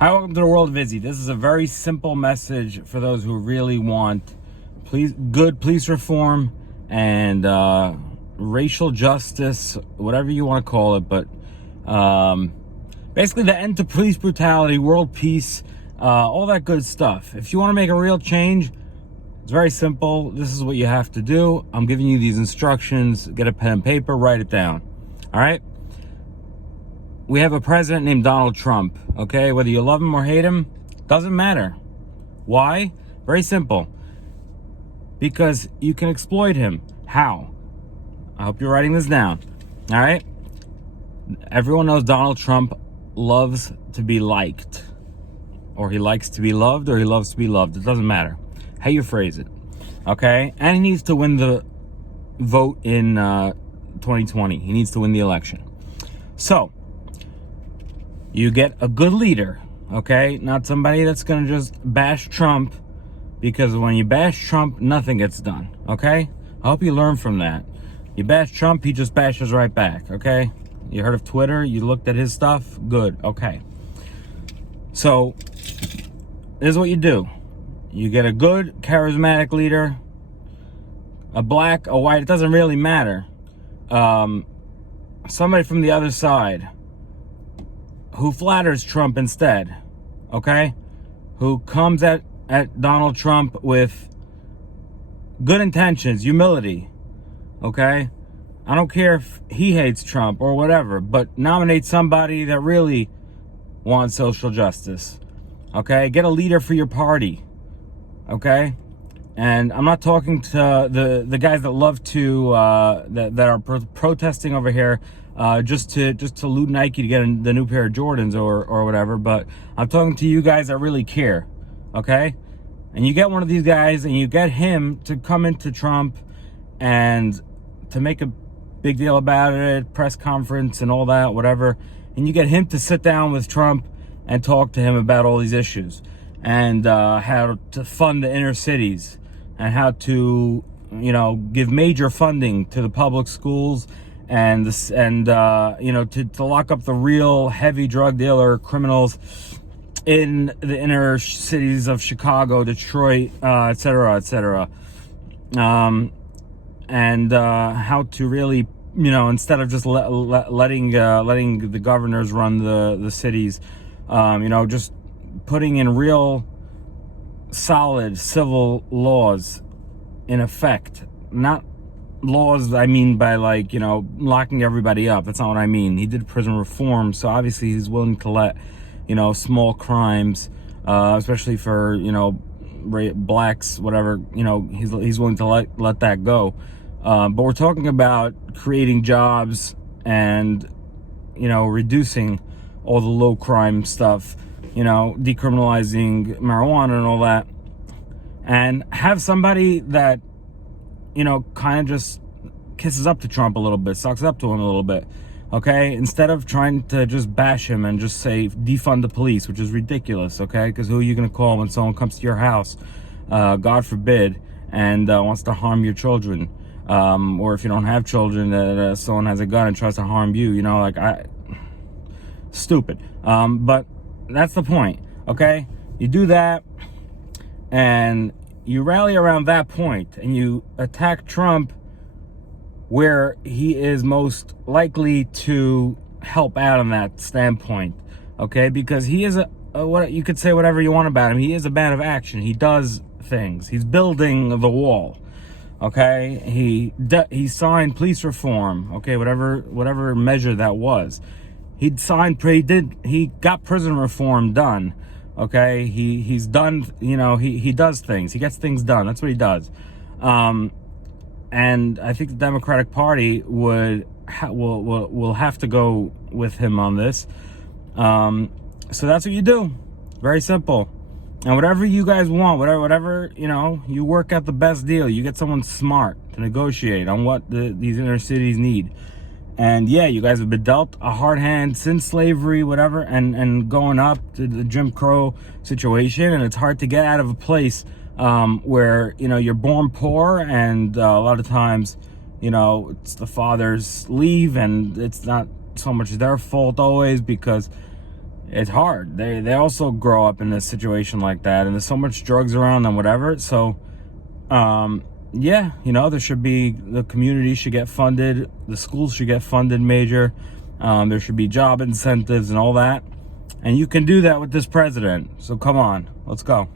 Hi, welcome to the world of Izzy. This is a very simple message for those who really want good police reform and racial justice, whatever you want to call it, but basically the end to police brutality, world peace, all that good stuff. If you want to make a real change, it's very simple. This is what you have to do. I'm giving you these instructions. Get a pen and paper, write it down. All right? We have a president named Donald Trump, okay? Whether you love him or hate him, doesn't matter. Why? Very simple. Because you can exploit him. How? I hope you're writing this down, all right? Everyone knows Donald Trump loves to be liked. Or he likes to be loved, or he loves to be loved. It doesn't matter how you phrase it, okay? And he needs to win the vote in 2020. He needs to win the election. So, you get a good leader, okay? Not somebody that's going to just bash Trump, because when you bash Trump, nothing gets done, okay? I hope you learn from that. You bash Trump, he just bashes right back, okay? You heard of Twitter? You looked at his stuff? Good, okay. So, this is what you do. You get a good, charismatic leader, a black, a white, it doesn't really matter. Somebody from the other side who flatters Trump instead, okay? Who comes at Donald Trump with good intentions, humility, okay? I don't care if he hates Trump or whatever, but nominate somebody that really wants social justice, okay? Get a leader for your party, okay? And I'm not talking to the guys that love to that are protesting over here just to loot Nike to get the new pair of Jordans or whatever. But I'm talking to you guys that really care, okay? And you get one of these guys and you get him to come into Trump and to make a big deal about it, press conference and all that, whatever. And you get him to sit down with Trump and talk to him about all these issues and how to fund the inner cities and how to, give major funding to the public schools and to lock up the real heavy drug dealer criminals in the inner cities of Chicago, Detroit, et cetera, and how to really, instead of just letting the governors run the cities, just putting in real solid civil laws in effect. Not laws I mean by locking everybody up. That's not what I mean. He did prison reform, so obviously he's willing to let small crimes, especially for blacks, whatever, he's willing to let that go. But we're talking about creating jobs and reducing all the low crime stuff, decriminalizing marijuana and all that, and have somebody that kind of just kisses up to Trump a little bit, sucks up to him a little bit, okay? Instead of trying to just bash him and just say defund the police, which is ridiculous, okay? Because who are you going to call when someone comes to your house, God forbid, and wants to harm your children? Or if you don't have children, someone has a gun and tries to harm you, stupid. But that's the point, okay? You do that, and you rally around that point, and you attack Trump where he is most likely to help out on that standpoint, okay? Because he is what you could say whatever you want about him. He is a man of action. He does things. He's building the wall, okay? He signed police reform, okay? Whatever measure that was. He got prison reform done, okay? He's done, he does things. He gets things done. That's what he does. And I think the Democratic Party will have to go with him on this. So that's what you do. Very simple. And whatever you guys want, whatever you work out the best deal. You get someone smart to negotiate on what these inner cities need. And yeah, you guys have been dealt a hard hand since slavery, whatever, and going up to the Jim Crow situation. And it's hard to get out of a place where, you're born poor, and a lot of times, it's the fathers leave, and it's not so much their fault always, because it's hard. They also grow up in a situation like that, and there's so much drugs around and whatever. So, yeah, you know, the community should get funded, the schools should get funded major. There should be job incentives and all that. And you can do that with this president. So come on, let's go.